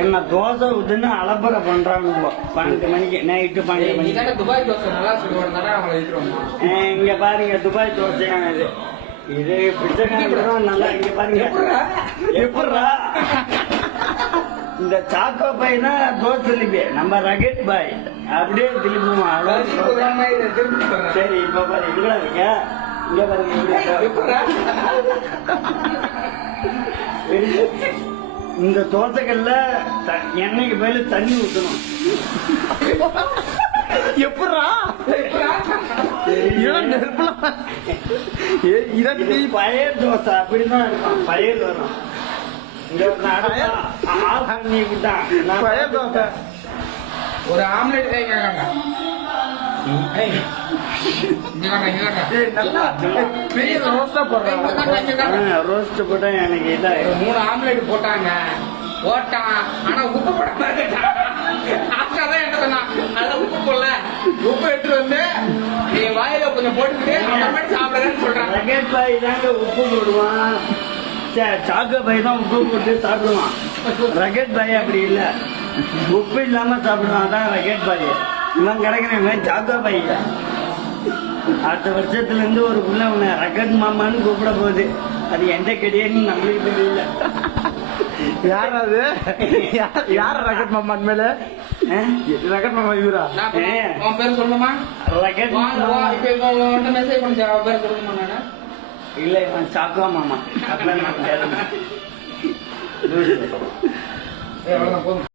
என்ன தோசை ஊத்துன்னு அலப்பறை பண்றாங்க 12 மணிக்கு நைட்டு 12 மணிக்கு. துபாய் தோசை நல்லா சொல்லுவாங்க. இங்க பாருங்க துபாய் தோசையான இது பிச்சைக்காரன் நல்லா. இங்க பாருங்க எப்படா இந்த சாக்கோ பையனா தோசை திருப்பி நம்ம ரகெட் பாய் அப்படியே திருப்புமா. சரி இப்ப பாரு இங்க இருக்க இங்க பாருங்க இந்த தோசைகள்ல எண்ணெய்க்கு மேல தண்ணி ஊற்றணும். எப்படா பழைய தோசை அப்படிதான் இருக்கும். பழைய வரும் பழைய தோசை ஒரு ஆம்லெட் ரோஸ்ட் போட்டா எனக்கு இதான் 3 ஆம்லெட் போட்டாங்க போட்டான். ஆனா உப்பு போட என்ன சொன்னான், அதான் உப்பு போடல. உப்பு எடுத்துட்டு வந்து நீ வாயில கொஞ்சம் போட்டுக்கிட்டு அப்புறமேட்டு சாப்பிடுறேன்னு சொல்றாங்க. ரகேட் பாய் தாங்க உப்பு போடுவான். சாக்கோ பாய் தான் உப்பு போட்டு சாப்பிடுவான். ரகேட் பாய் அப்படி இல்ல, உப்பு இல்லாம சாப்பிடுவான். அதான் ரகேட் பாய். இவன் கிடைக்கிறவன் சாக்கோ பாய். அடுத்த வருஷத்துல இருந்து ஒரு புள்ள உன்னை ரகட் மாமான்னு கூப்பிட போகுது. அது எந்த கிடையாதுன்னு நம்மளுக்கு தெரியல. யாராவது யார ரகட் மாமா மேல ரகட் மாமா இவரா? உன் பேர் சொல்லுமா? ரகட் மெசேஜ் பண்ணிச்சா பேர் சொல்லுமா? இல்ல இவன் சாக்கோ மாமா. அப்படின்னா போதும்.